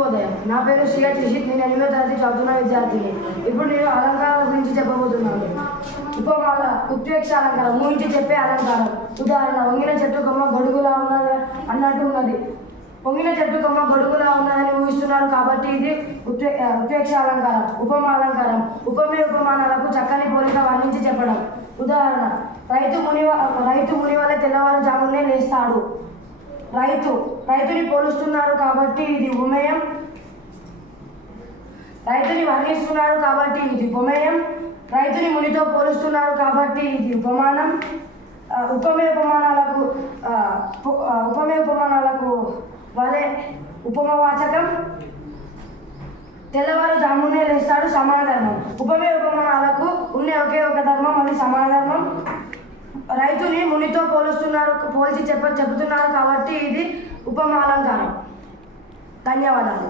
శుభోదయం. నా పేరు సిహెచ్ రిషిత్. నేను 8వ తరగతి చదువుతున్న విద్యార్థిని. ఇప్పుడు నేను అలంకారాల గురించి చెప్పబోతున్నాను. ఉపమాల ఉత్ప్రేక్ష అలంకారం ఊహించి చెప్పే అలంకారం. ఉదాహరణ, వంగిన చెట్టు కొమ్మ గొడుగులా ఉన్నది అన్నట్టు ఉన్నది. పొంగిన చెట్టు కొమ్మ గొడుగులా ఉన్నదని ఊహిస్తున్నారు కాబట్టి ఇది ఉత్ప్రేక్ష అలంకారం. ఉపమా అలంకారం ఉపమే ఉపమానాలకు చక్కని పోలిక వర్ణించి చెప్పడం. ఉదాహరణ, రైతు ముని వలె తెల్లవారుజామునే లేస్తాడు. రైతుని పోలుస్తున్నారు కాబట్టి ఇది ఉపమేయం. రైతుని వర్ణిస్తున్నారు కాబట్టి ఇది ఉపమేయం. రైతుని మునితో పోలుస్తున్నారు కాబట్టి ఇది ఉపమానం. ఉపమే ఉపమానాలకు వలె ఉపమవాచకం. తెల్లవారుజామునే లేస్తాడు సమాన ధర్మం. ఉపమే ఉపమానాలకు ఉండే ఒకే ఒక ధర్మం, అది సమాన ధర్మం. రైతుని మునితో పోల్చి చెబుతున్నారు కాబట్టి ఇది ఉపమాలంకారం. ధన్యవాదాలు.